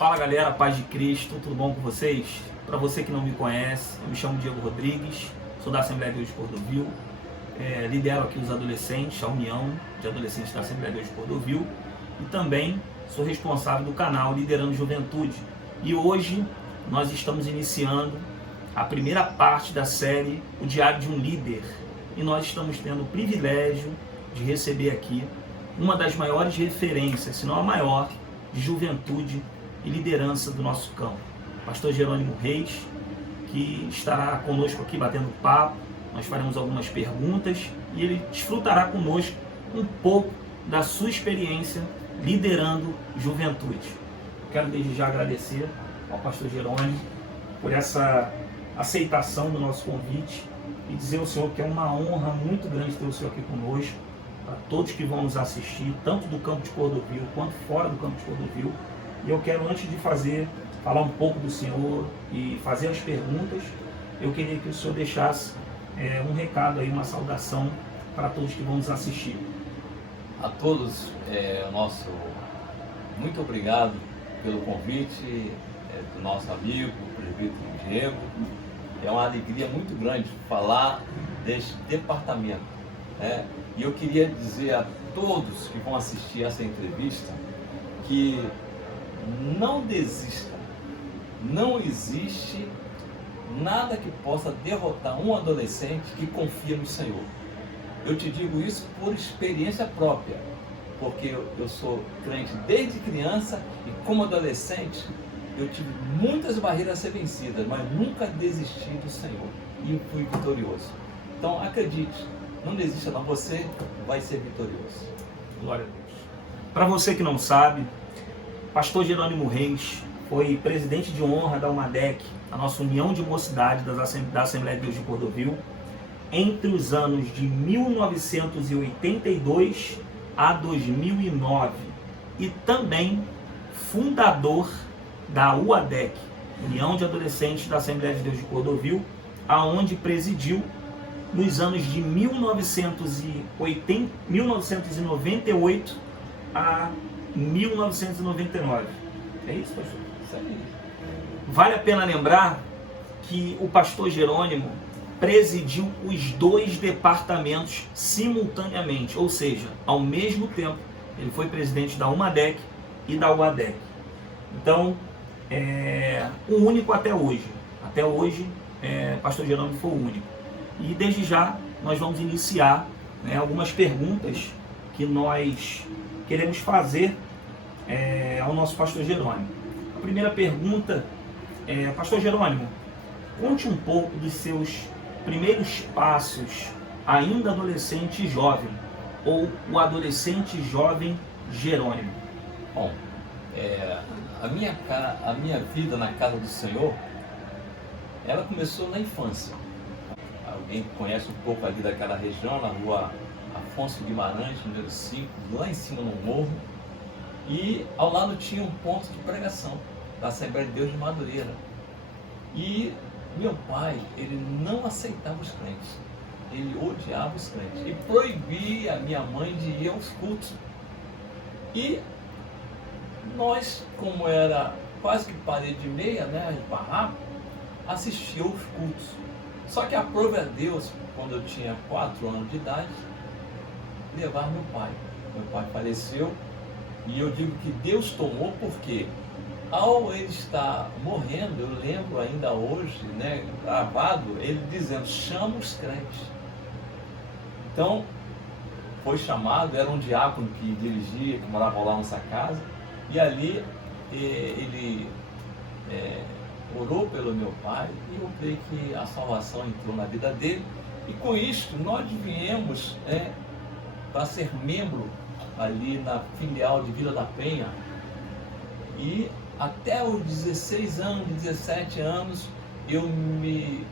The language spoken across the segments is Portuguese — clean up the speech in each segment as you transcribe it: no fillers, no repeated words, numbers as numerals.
Fala galera, paz de Cristo, tudo bom com vocês? Para você que não me conhece, eu me chamo Diego Rodrigues, sou da Assembleia de Deus de Cordovil, lidero aqui os adolescentes, a União de Adolescentes da Assembleia de Deus de Cordovil, e também sou responsável do canal Liderando Juventude. E hoje nós estamos iniciando a primeira parte da série O Diário de um Líder, e nós estamos tendo o privilégio de receber aqui uma das maiores referências, se não a maior, de juventude e liderança do nosso campo, Pastor Jerônimo Reis, que estará conosco aqui batendo papo. Nós faremos algumas perguntas e ele desfrutará conosco um pouco da sua experiência liderando juventude. Quero desde já agradecer ao Pastor Jerônimo por essa aceitação do nosso convite e dizer ao Senhor que é uma honra muito grande ter o Senhor aqui conosco, para todos que vão nos assistir, tanto do campo de Cordovil quanto fora do campo de Cordovil. E eu quero, antes de falar um pouco do Senhor e fazer as perguntas, eu queria que o Senhor deixasse um recado aí, uma saudação para todos que vão nos assistir. A todos, muito obrigado pelo convite do nosso amigo, o presbítero Diego. É uma alegria muito grande falar deste departamento, né? E eu queria dizer a todos que vão assistir essa entrevista que não desista. Não existe nada que possa derrotar um adolescente que confia no Senhor. Eu te digo isso por experiência própria, porque eu sou crente desde criança e como adolescente eu tive muitas barreiras a ser vencidas, mas nunca desisti do Senhor e fui vitorioso. Então acredite, não desista não, você vai ser vitorioso. Glória a Deus. Para você que não sabe, Pastor Jerônimo Reis foi presidente de honra da UMADEC, a nossa União de Mocidade da Assembleia de Deus de Cordovil, entre os anos de 1982 a 2009, e também fundador da UADEC, União de Adolescentes da Assembleia de Deus de Cordovil, aonde presidiu nos anos de 1998 a 1999. É isso, pastor? Isso aí. Vale a pena lembrar que o pastor Jerônimo presidiu os dois departamentos simultaneamente, ou seja, ao mesmo tempo. Ele foi presidente da UMADEC e da UADEC. Então, o único até hoje. Até hoje, pastor Jerônimo foi o único. E desde já, nós vamos iniciar algumas perguntas que nós queremos fazer ao nosso pastor Jerônimo. A primeira pergunta é: pastor Jerônimo, conte um pouco dos seus primeiros passos ainda adolescente e jovem, ou o adolescente jovem Jerônimo. Bom, a minha vida na casa do Senhor, ela começou na infância. Alguém que conhece um pouco ali daquela região, na rua Afonso Guimarães, número 5, lá em cima no morro, e ao lado tinha um ponto de pregação da Assembleia de Deus de Madureira. E meu pai, ele não aceitava os crentes, ele odiava os crentes e proibia a minha mãe de ir aos cultos. E nós, como era quase que parede e meia, barraco, assistia aos cultos. Só que aprove a Deus, quando eu tinha 4 anos de idade, levar meu pai. Meu pai faleceu e eu digo que Deus tomou, porque ao ele estar morrendo, eu lembro ainda hoje, gravado, ele dizendo: chama os crentes. Então, foi chamado, era um diácono que dirigia, que morava lá na nossa casa, e ali ele orou pelo meu pai, e eu creio que a salvação entrou na vida dele, e com isso nós viemos para ser membro ali na filial de Vila da Penha, e até os 16 anos, 17 anos, eu me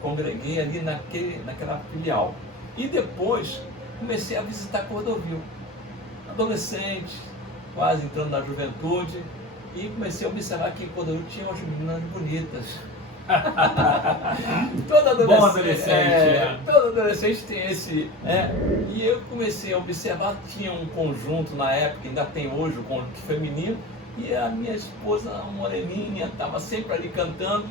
congreguei ali naquela filial. E depois comecei a visitar Cordovil, adolescente, quase entrando na juventude, e comecei a observar que Cordovil tinha umas meninas bonitas. Todo adolescente tem esse. E eu comecei a observar, tinha um conjunto na época, ainda tem hoje o conjunto feminino, e a minha esposa, a moreninha, estava sempre ali cantando,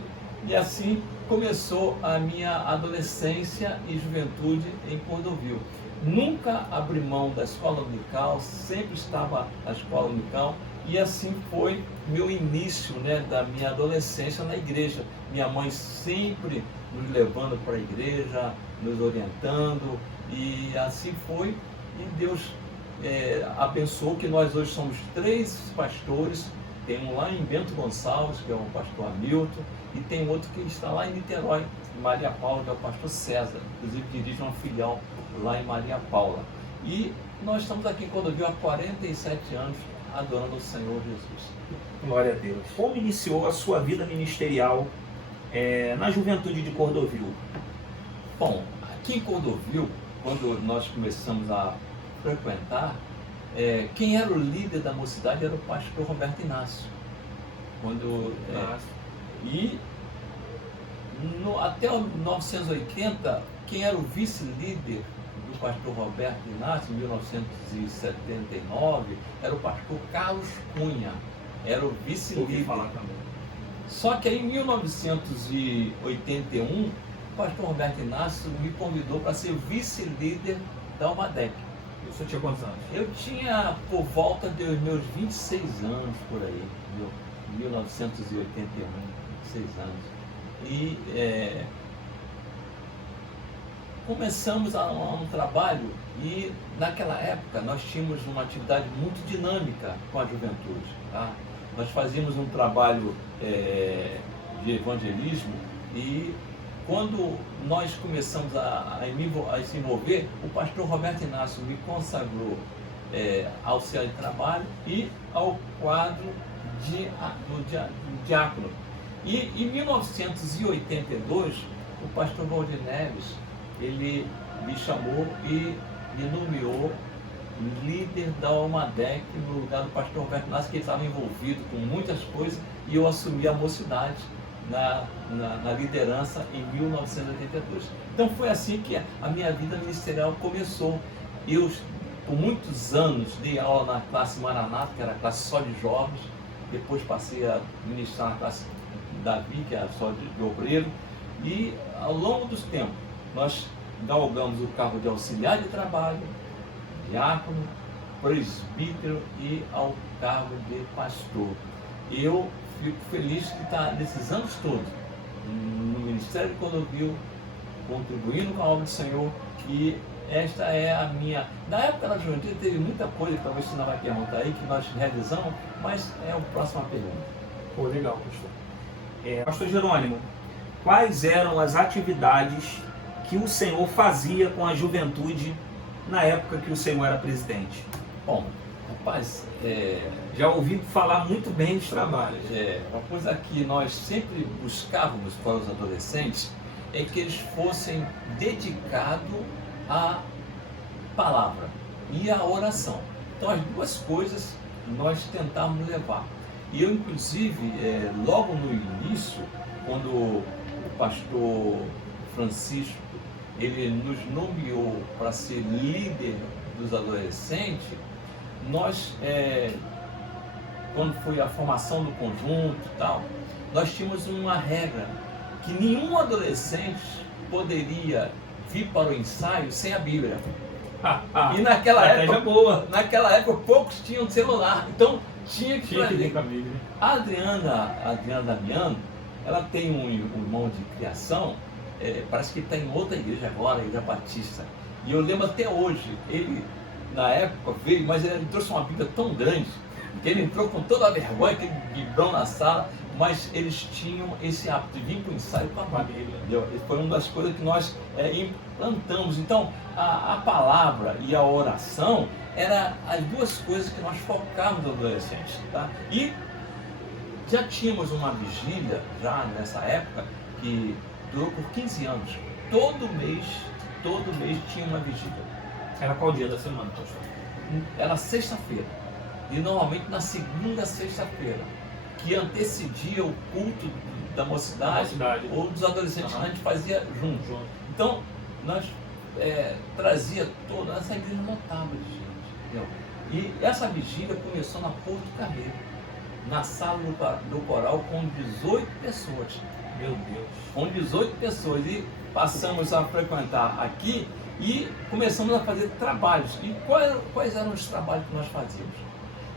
e assim começou a minha adolescência e juventude em Cordovil. Nunca abri mão da escola dominical, sempre estava na escola dominical, e assim foi meu início, né, da minha adolescência na igreja. Minha mãe sempre nos levando para a igreja, nos orientando, e assim foi, e Deus abençoou que nós hoje somos 3 pastores. Tem um lá em Bento Gonçalves, que é o pastor Hamilton, e tem outro que está lá em Niterói, em Maria Paula, que é o pastor César, inclusive dirige uma filial lá em Maria Paula. E nós estamos aqui em Cordovil há 47 anos, adorando o Senhor Jesus. Glória a Deus. Como iniciou a sua vida ministerial na juventude de Cordovil? Bom, aqui em Cordovil, quando nós começamos a frequentar, quem era o líder da mocidade era o pastor Roberto Inácio. E até 1980, quem era o vice-líder do pastor Roberto Inácio, em 1979, era o pastor Carlos Cunha, era o vice-líder. Só que aí, em 1981, o pastor Roberto Inácio me convidou para ser vice-líder da Almadec. Você tinha quantos anos? Eu tinha por volta dos meus 26 anos, por aí, 1981, 26 anos. E começamos um trabalho, e naquela época nós tínhamos uma atividade muito dinâmica com a juventude. Tá? Nós fazíamos um trabalho de evangelismo, e quando nós começamos a se envolver, o pastor Roberto Inácio me consagrou ao auxiliar de trabalho e ao quadro do diácono. E em 1982, o pastor Valdir Neves, ele me chamou e me nomeou líder da Almadec no lugar do pastor Roberto Inácio, que estava envolvido com muitas coisas, e eu assumi a mocidade na liderança em 1982. Então foi assim que a minha vida ministerial começou. Eu, por muitos anos, dei aula na classe Maranata, que era a classe só de jovens, depois passei a ministrar na classe Davi, que era só de obreiro, e ao longo dos tempos nós galgamos o cargo de auxiliar de trabalho, diácono, presbítero e ao cargo de pastor. Eu fico feliz de estar nesses anos todos no Ministério de Cordovil, contribuindo com a obra do Senhor, e esta é a minha... Na época da juventude teve muita coisa que talvez você não vai perguntar aí, que nós realizamos, mas é a próxima pergunta. Pô, legal, pastor. Pastor Jerônimo, quais eram as atividades que o senhor fazia com a juventude na época que o senhor era presidente? Bom, rapaz, já ouvi falar muito bem dos trabalhos. Uma coisa que nós sempre buscávamos para os adolescentes é que eles fossem dedicados à palavra e à oração. Então, as duas coisas nós tentávamos levar. E eu, inclusive, logo no início, quando o pastor Francisco ele nos nomeou para ser líder dos adolescentes, nós, quando foi a formação do conjunto e tal, nós tínhamos uma regra que nenhum adolescente poderia vir para o ensaio sem a Bíblia. E naquela época poucos tinham celular, então tinha que vir com a Bíblia. A Adriana Damiano, ela tem um irmão de criação, parece que está em outra igreja agora, a Igreja Batista. E eu lembro até hoje, ele na época veio, mas ele trouxe uma Bíblia tão grande, que ele entrou com toda a vergonha, aquele bibrão na sala, mas eles tinham esse hábito de vir para o ensaio com a Bíblia. Entendeu? Foi uma das coisas que nós implantamos. Então, a palavra e a oração eram as duas coisas que nós focávamos nos adolescentes. Tá? E já tínhamos uma vigília, já nessa época, que durou por 15 anos. Todo mês tinha uma vigília. Era qual dia da semana, pastor? Era sexta-feira. E normalmente na segunda sexta-feira, que antecedia o culto da mocidade ou dos adolescentes. A gente fazia junto. Então, nós trazia toda essa igreja notável de gente. Entendeu? E essa vigília começou na Porto Carreiro. na sala do coral com 18 pessoas. Meu Deus. Com 18 pessoas. E passamos a frequentar aqui e começamos a fazer trabalhos. E quais eram os trabalhos que nós fazíamos?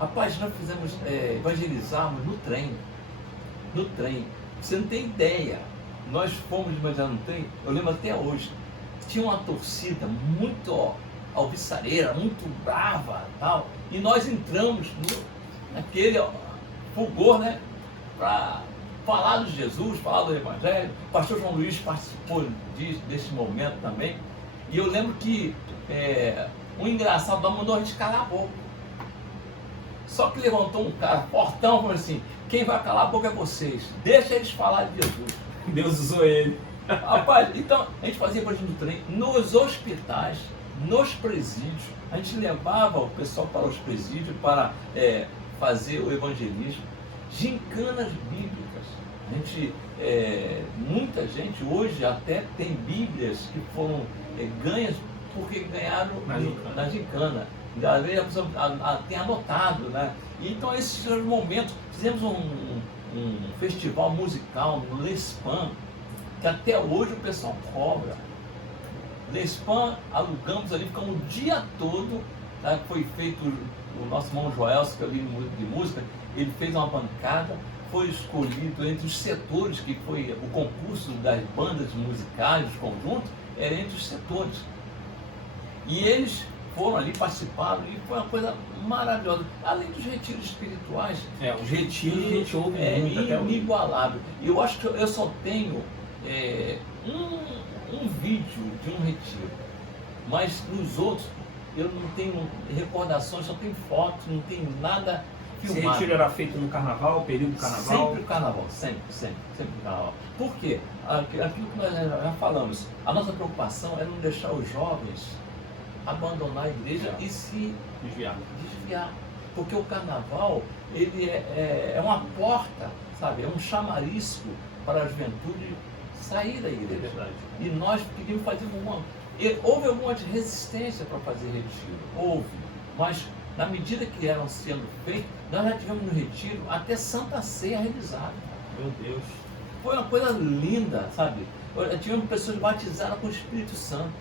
Rapaz, nós fizemos, evangelizarmos no trem. No trem. Você não tem ideia. Nós fomos evangelizar no trem, eu lembro até hoje. Tinha uma torcida muito alvissareira, muito brava, tal, e nós entramos naquele fulgor, né, para falar de Jesus, falar do Evangelho. O pastor João Luiz participou desse momento também, e eu lembro que um engraçado lá mandou a gente calar a boca. Só que levantou um cara fortão, falou assim: quem vai calar a boca é vocês, deixa eles falar de Jesus. Deus usou ele. Rapaz, então a gente fazia coisa no trem, nos hospitais, nos presídios. A gente levava o pessoal para os presídios para fazer o evangelismo. Gincanas bíblicas. A gente, muita gente hoje até tem bíblias que foram ganhas porque ganharam na gincana. Às vezes a pessoa tem anotado, né? Então esses momentos, fizemos um festival musical no Lespan, que até hoje o pessoal cobra. Lespan, alugamos ali, ficamos o dia todo, tá? Foi feito, o nosso irmão Joel, que é líder de música, ele fez uma bancada, foi escolhido entre os setores, que foi o concurso das bandas musicais, dos conjuntos, era entre os setores. E eles foram ali, participaram, e foi uma coisa maravilhosa. Além dos retiros espirituais, os retiros a gente ouve muito até hoje. Inigualável. Eu acho que eu só tenho um vídeo de um retiro, mas nos outros eu não tenho recordações, só tenho fotos, não tenho nada filmado. Esse retiro era feito no carnaval, período do carnaval? Sempre o carnaval, sempre o carnaval. Por quê? Aquilo que nós já falamos, a nossa preocupação é não deixar os jovens abandonar a igreja e se desviar. Porque o carnaval, ele é uma porta, sabe? É um chamarisco para a juventude sair da igreja. É verdade. E nós queríamos fazer houve alguma resistência para fazer retiro, houve, mas na medida que eram sendo feitos, nós já tivemos no retiro até Santa Ceia realizada. Meu Deus. Foi uma coisa linda, sabe? Tivemos pessoas batizadas com o Espírito Santo.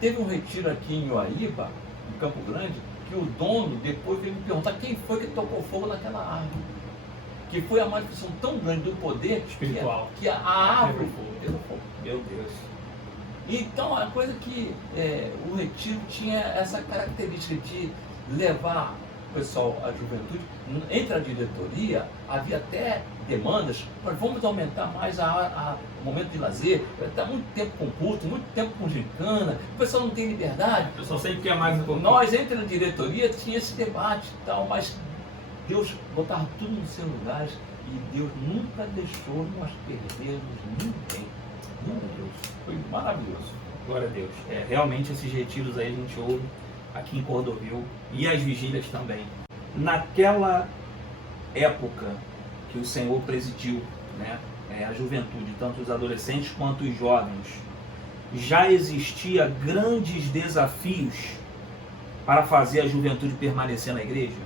Teve um retiro aqui em Uaíba, em Campo Grande, que o dono depois veio me perguntar quem foi que tocou fogo naquela árvore. Que foi a manifestação tão grande do poder espiritual que a árvore pegou fogo. Meu Deus. Então, a coisa que o retiro tinha essa característica de levar o pessoal, a juventude, entre a diretoria, havia até demandas, mas vamos aumentar mais o momento de lazer, está muito tempo com culto, muito tempo com gincana, o pessoal não tem liberdade. O pessoal sempre quer mais um pouco. Nós, entre a diretoria, tinha esse debate e tal, mas Deus botava tudo nos seus lugares e Deus nunca deixou nós perdermos ninguém. Foi maravilhoso. Glória a Deus. Realmente esses retiros aí a gente ouve aqui em Cordovil e as vigílias também. Naquela época que o Senhor presidiu, né, a juventude, tanto os adolescentes quanto os jovens, já existia grandes desafios para fazer a juventude permanecer na igreja?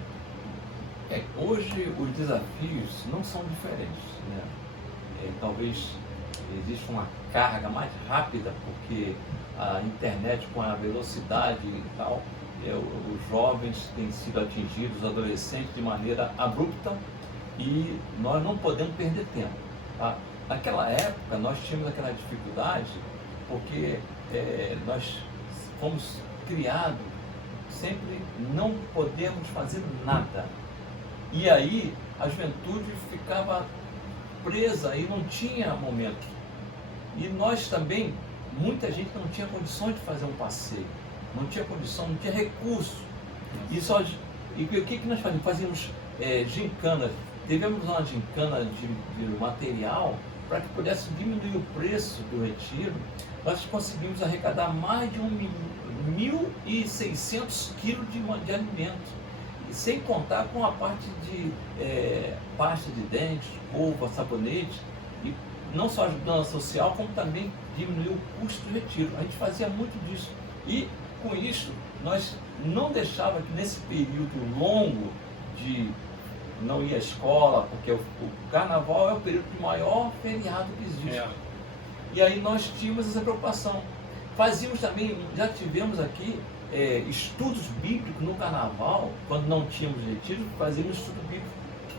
Hoje os desafios não são diferentes, né? Talvez exista uma carga mais rápida, porque a internet, com a velocidade e tal, os jovens têm sido atingidos, os adolescentes, de maneira abrupta, e nós não podemos perder tempo. Tá? Naquela época nós tínhamos aquela dificuldade porque nós fomos criados sempre não podemos fazer nada. E aí a juventude ficava presa e não tinha momento. E nós também, muita gente não tinha condições de fazer um passeio, não tinha condição, não tinha recurso. E o que nós fazíamos? Fazíamos gincanas. Tivemos uma gincana de material para que pudesse diminuir o preço do retiro. Nós conseguimos arrecadar mais de 1.600 quilos de alimento. E sem contar com a parte de pasta de dentes, escova, sabonete. E não só ajudando a social, como também diminuir o custo do retiro. A gente fazia muito disso. E com isso, nós não deixávamos que nesse período longo de não ia à escola, porque o carnaval é o período de maior feriado que existe. E aí nós tínhamos essa preocupação. Fazíamos também, já tivemos aqui estudos bíblicos no carnaval, quando não tínhamos retiro, fazíamos estudo bíblico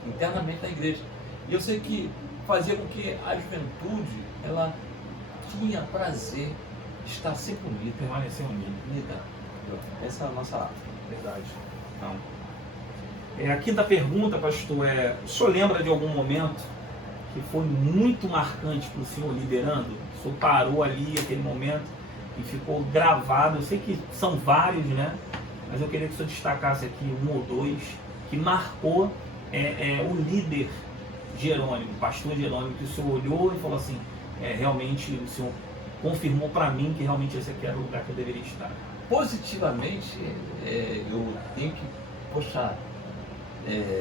internamente na igreja. E eu sei que fazia com que a juventude, ela tinha prazer de estar sempre unida. Permanecer unida. Essa é a nossa verdade. Então, a quinta pergunta, pastor, o senhor lembra de algum momento que foi muito marcante para o senhor liderando? O senhor parou ali, aquele momento, e ficou gravado. Eu sei que são vários, né? Mas eu queria que o senhor destacasse aqui um ou dois que marcou o líder Jerônimo, o pastor Jerônimo, que o senhor olhou e falou assim, realmente o senhor confirmou para mim que realmente esse aqui era o lugar que eu deveria estar. Positivamente, eu tenho que,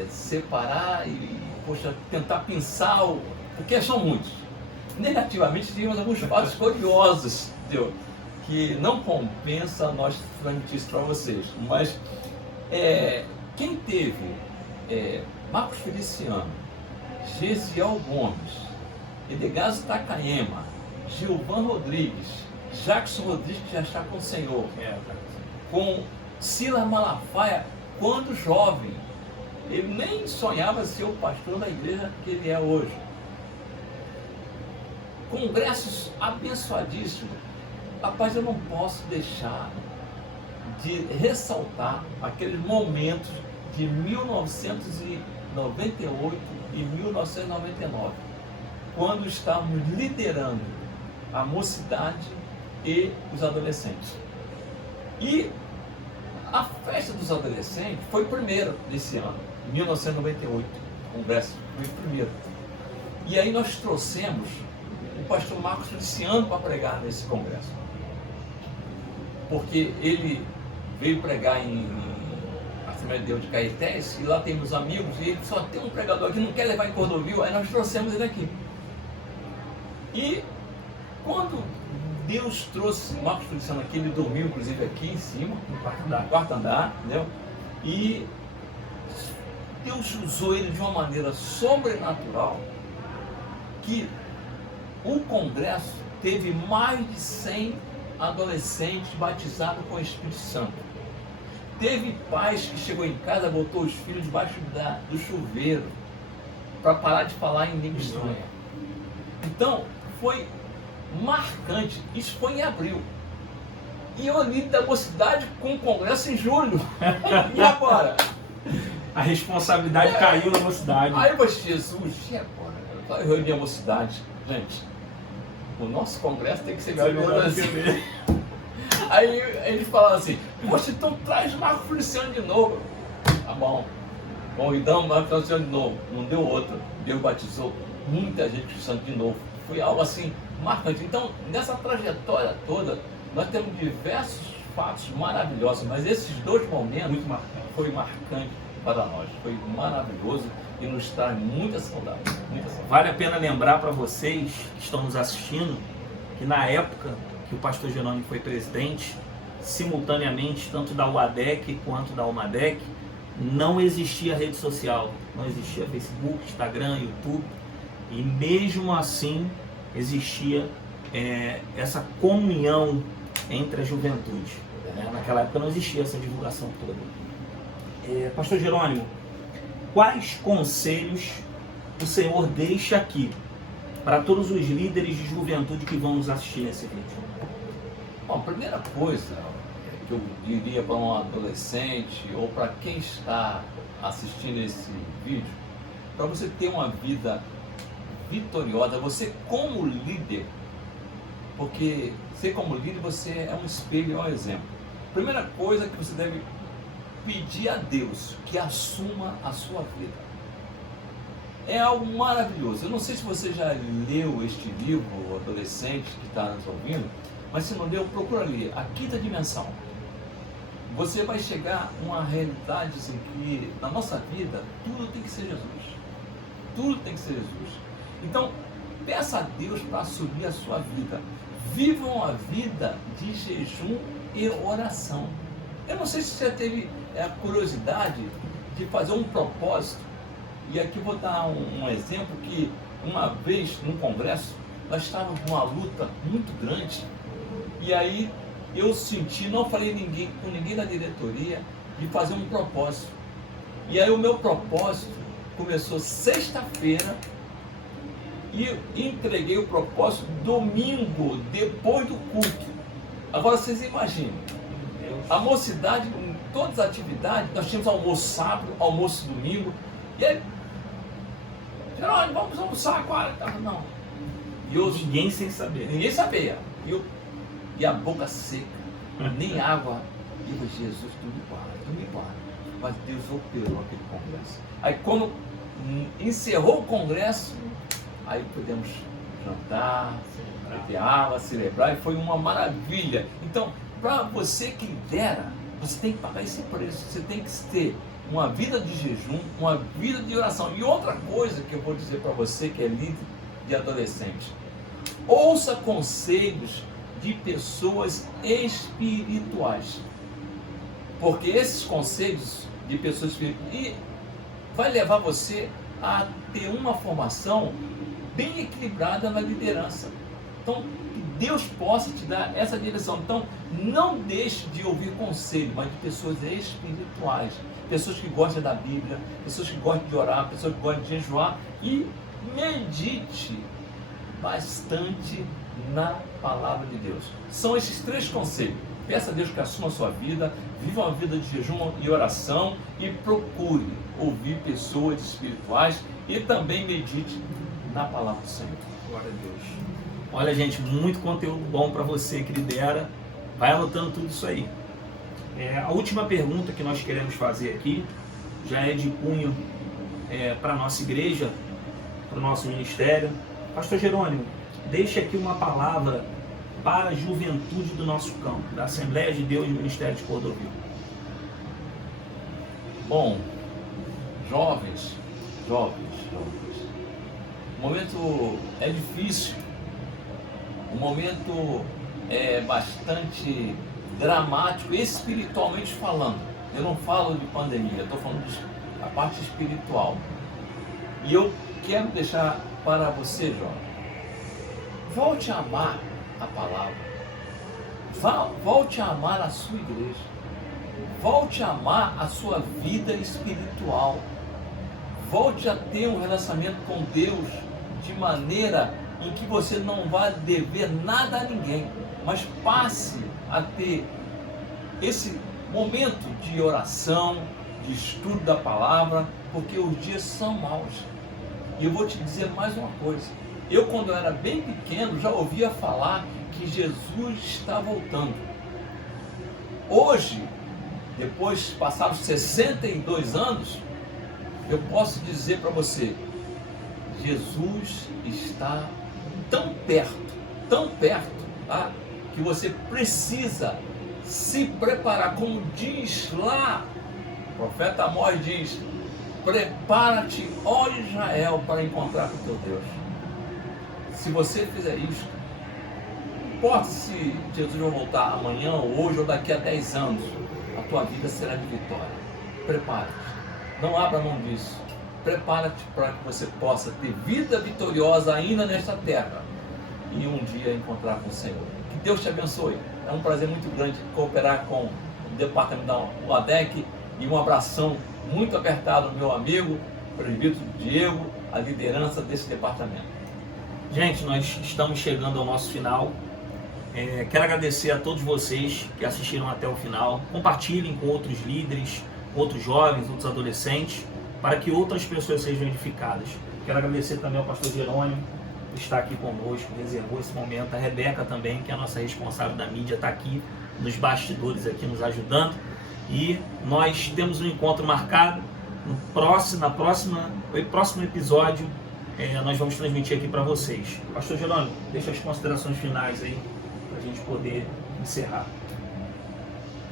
separar e, tentar pensar, porque são muitos. Negativamente, tivemos alguns fatos curiosos, entendeu? Que não compensa nós transmitir isso para vocês. Mas quem teve Marcos Feliciano, Gesiel Gomes, Edgardo Takayama, Gilvan Rodrigues, Jackson Rodrigues, que já está com o Senhor, com Silas Malafaia, quando jovem, ele nem sonhava ser o pastor da igreja que ele é hoje. Congressos abençoadíssimos. Rapaz, eu não posso deixar de ressaltar aqueles momentos de 1998 e 1999, quando estávamos liderando a mocidade e os adolescentes. E a festa dos adolescentes foi o primeiro desse ano, 1998, o congresso foi o primeiro. E aí nós trouxemos o pastor Marcos Feliciano para pregar nesse congresso, porque ele veio pregar em Assembleia de Deus de Caetés, e lá temos amigos, e ele só tem um pregador aqui, não quer levar em Cordovil, aí nós trouxemos ele aqui. E quando Deus trouxe Marcos Feliciano aqui, ele dormiu inclusive aqui em cima, no quarto andar, entendeu? E Deus usou ele de uma maneira sobrenatural, que o congresso teve mais de 100 adolescentes batizados com o Espírito Santo. Teve pais que chegou em casa, botou os filhos debaixo do chuveiro para parar de falar em língua estranha. Então, foi marcante. Isso foi em abril. E eu li da mocidade com o congresso em julho. E agora? A responsabilidade caiu na mocidade. Aí eu falei, Jesus, e agora? Eu reuni a mocidade. Gente, o nosso congresso tem que ser melhor assim. Aí eles falaram assim, poxa, então traz Marcos Feliciano de novo. Tá bom. Bom, então Marcos Feliciano de novo. Não deu outra. Deus batizou muita gente cristã de novo. Foi algo assim marcante. Então, nessa trajetória toda, nós temos diversos fatos maravilhosos, mas esses dois momentos foi marcante para nós. Foi maravilhoso e nos traz muita saudade. Vale a pena lembrar para vocês que estão nos assistindo que na época que o pastor Jerônimo foi presidente, simultaneamente, tanto da UADEC quanto da UMADEC, não existia rede social, não existia Facebook, Instagram, YouTube, e mesmo assim existia essa comunhão entre a juventude. Naquela época não existia essa divulgação toda. Pastor Jerônimo, quais conselhos o Senhor deixa aqui para todos os líderes de juventude que vão nos assistir nesse vídeo? Bom, a primeira coisa que eu diria para um adolescente ou para quem está assistindo esse vídeo, para você ter uma vida vitoriosa, você como líder, porque ser como líder você é um espelho, é um exemplo. Primeira coisa que você deve pedir a Deus que assuma a sua vida. É algo maravilhoso. Eu não sei se você já leu este livro, o adolescente que está nos ouvindo, mas se não leu, procura ler A Quinta Dimensão. Você vai chegar a uma realidade assim, que na nossa vida tudo tem que ser Jesus. Tudo tem que ser Jesus. Então, peça a Deus para assumir a sua vida. Vivam a vida de jejum e oração. Eu não sei se você teve a curiosidade de fazer um propósito E aqui vou dar um exemplo que uma vez no congresso nós estávamos numa luta muito grande e aí eu senti, não falei com ninguém da diretoria, de fazer um propósito. E aí o meu propósito começou sexta-feira e entreguei o propósito domingo, depois do culto. Agora vocês imaginem, a mocidade, em todas as atividades, nós tínhamos almoço sábado, almoço domingo, e aí, Jerônimo, vamos almoçar agora? Não. E eu, Ninguém sem saber. ninguém sabia. E a boca seca, nem água. E eu, Jesus, tu me guarda. Mas Deus operou aquele congresso. Aí quando encerrou o congresso, aí pudemos jantar, beber água, celebrar, e foi uma maravilha. Então, para você que lidera, você tem que pagar esse preço. Você tem que ter uma vida de jejum, uma vida de oração. E outra coisa que eu vou dizer para você que é líder de adolescente: ouça conselhos de pessoas espirituais, porque esses conselhos de pessoas espirituais vai levar você a ter uma formação bem equilibrada na liderança. Então, que Deus possa te dar essa direção. Então, não deixe de ouvir conselho, mas de pessoas espirituais, pessoas que gostam da Bíblia, pessoas que gostam de orar, pessoas que gostam de jejuar, e medite bastante na palavra de Deus. São esses 3 conselhos. Peça a Deus que assuma a sua vida, viva uma vida de jejum e oração e procure ouvir pessoas espirituais e também medite na palavra do Senhor. Glória a Deus. Olha, gente, muito conteúdo bom para você que lidera. Vai anotando tudo isso aí. A última pergunta que nós queremos fazer aqui já é de cunho para a nossa igreja, para o nosso ministério. Pastor Jerônimo, deixe aqui uma palavra para a juventude do nosso campo, da Assembleia de Deus e Ministério de Cordovil. Bom, jovens, o momento é difícil, o momento é bastante dramático, espiritualmente falando. Eu não falo de pandemia, eu estou falando da parte espiritual. E eu quero deixar para você, jovem, volte a amar a palavra, volte a amar a sua igreja, volte a amar a sua vida espiritual, volte a ter um relacionamento com Deus de maneira em que você não vai dever nada a ninguém, mas passe a ter esse momento de oração, de estudo da palavra, porque os dias são maus. E eu vou te dizer mais uma coisa: eu, quando eu era bem pequeno, já ouvia falar que Jesus está voltando. Hoje, depois passados 62 anos, eu posso dizer para você: Jesus está tão perto, tá? Que você precisa se preparar, como diz lá, o profeta Amós diz: prepara-te, ó Israel, para encontrar com teu Deus. Se você fizer isso, não importa se Jesus vai voltar amanhã, ou hoje, ou daqui a 10 anos, a tua vida será de vitória. Prepara-te, não abra mão disso. Prepara-te para que você possa ter vida vitoriosa ainda nesta terra e um dia encontrar com o Senhor. Que Deus te abençoe. É um prazer muito grande cooperar com o departamento da UADEC, e um abração muito apertado ao meu amigo, presbítero Diego, a liderança desse departamento. Gente, nós estamos chegando ao nosso final. Quero agradecer a todos vocês que assistiram até o final. Compartilhem com outros líderes, outros jovens, outros adolescentes, para que outras pessoas sejam edificadas. Quero agradecer também ao pastor Jerônimo, que está aqui conosco, reservou esse momento. A Rebeca também, que é a nossa responsável da mídia, está aqui nos bastidores, aqui nos ajudando. E nós temos um encontro marcado no próximo episódio. Nós vamos transmitir aqui para vocês. Pastor Jerônimo, deixa as considerações finais aí, para a gente poder encerrar.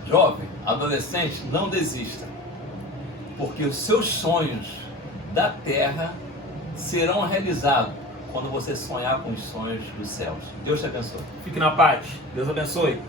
Jovem, adolescente, não desista, porque os seus sonhos da terra serão realizados quando você sonhar com os sonhos dos céus. Deus te abençoe. Fique na paz. Deus abençoe.